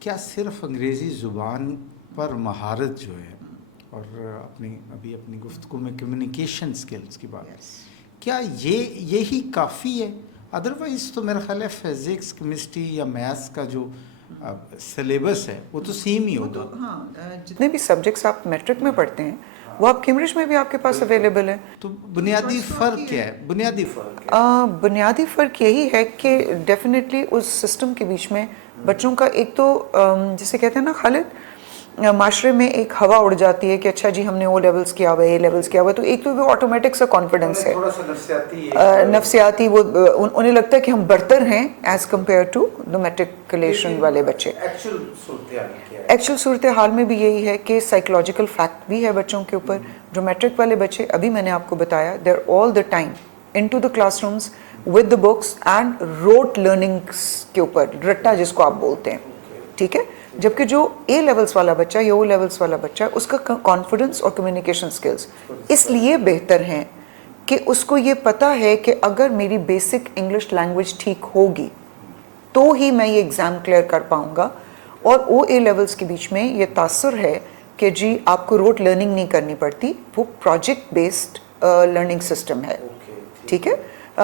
کیا صرف انگریزی زبان پر مہارت جو ہے اور اپنی گفتگو میں کمیونیکیشن سکلز کی بات، کیا یہی کافی ہے؟ ادروائز تو میرا خیال ہے فزکس، کیمسٹری یا میتھس کا جو سلیبس ہے وہ تو سیم ہی ہوگا. ہاں، جتنے بھی سبجیکٹس آپ میٹرک میں پڑھتے ہیں وہ آپ کیمبرج میں بھی آپ کے پاس اویلیبل ہے. تو بنیادی فرق کیا ہے؟ بنیادی فرق یہی ہے کہ ڈیفینیٹلی اس سسٹم کے بیچ میں بچوں کا ایک تو جسے کہتے ہیں نا خالد، معاشرے میں ایک ہوا اڑ جاتی ہے کہ اچھا جی ہم نے او لیولز کیا ہوا ہے، اے لیولز کیا ہوا ہے، تو ایک تو وہ آٹومیٹک سا کانفیڈنس ہے، نفسیاتی، وہ انہیں لگتا ہے کہ ہم برتر ہیں as compare to the matriculation والے بچے. ایکچوئل صورتحال میں بھی یہی ہے کہ سائیکولوجیکل فیکٹ بھی ہے بچوں کے اوپر. جو میٹرک والے بچے، ابھی میں نے آپ کو بتایا، there all the time into the classrooms with the books and rote learnings کے اوپر، رٹا جس کو آپ بولتے ہیں، ٹھیک ہے. جبکہ جو اے لیولس والا بچہ یا او لیولس والا بچہ، اس کا کانفیڈنس اور کمیونیکیشن سکلز اس لیے بہتر ہیں کہ اس کو یہ پتہ ہے کہ اگر میری بیسک انگلش لینگویج ٹھیک ہوگی تو ہی میں یہ ایگزام کلیئر کر پاؤں گا. اور او اے لیولس کے بیچ میں یہ تاثر ہے کہ جی آپ کو روٹ لرننگ نہیں کرنی پڑتی، وہ پروجیکٹ بیسڈ لرننگ سسٹم ہے، ٹھیک ہے،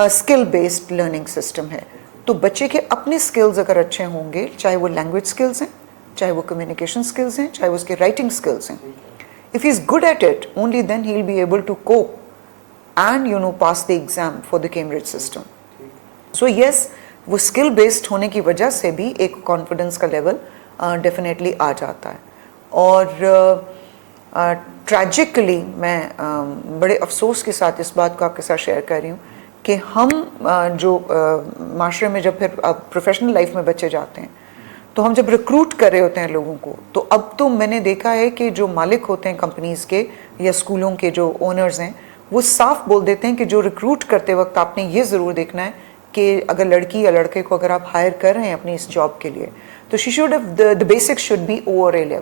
اسکل بیسڈ لرننگ سسٹم ہے. تو بچے کے اپنے سکلز اگر اچھے ہوں گے، چاہے وہ لینگویج سکلز ہیں، چاہے وہ کمیونیکیشن سکلز ہیں، چاہے وہ اس کے رائٹنگ سکلز ہیں، if he is good at it, only then he will be able to cope and pass the exam for the Cambridge system. So yes, وہ اسکل بیسڈ ہونے کی وجہ سے بھی ایک کانفیڈنس کا لیول ڈیفینیٹلی آ جاتا ہے. اور ٹریجیکلی میں بڑے افسوس کے ساتھ اس بات کو آپ کے ساتھ شیئر کر رہی ہوں کہ ہم جو معاشرے میں جب پھر پروفیشنل لائف میں بچے جاتے ہیں تو ہم جب ریکروٹ کر رہے ہوتے ہیں لوگوں کو، تو اب تو میں نے دیکھا ہے کہ جو مالک ہوتے ہیں کمپنیز کے یا اسکولوں کے جو اونرز ہیں، وہ صاف بول دیتے ہیں کہ جو ریکروٹ کرتے وقت آپ نے یہ ضرور دیکھنا ہے کہ اگر لڑکی یا لڑکے کو اگر آپ ہائر کر رہے ہیں اپنی اس جاب کے لیے، تو she should have the basics should be over A level.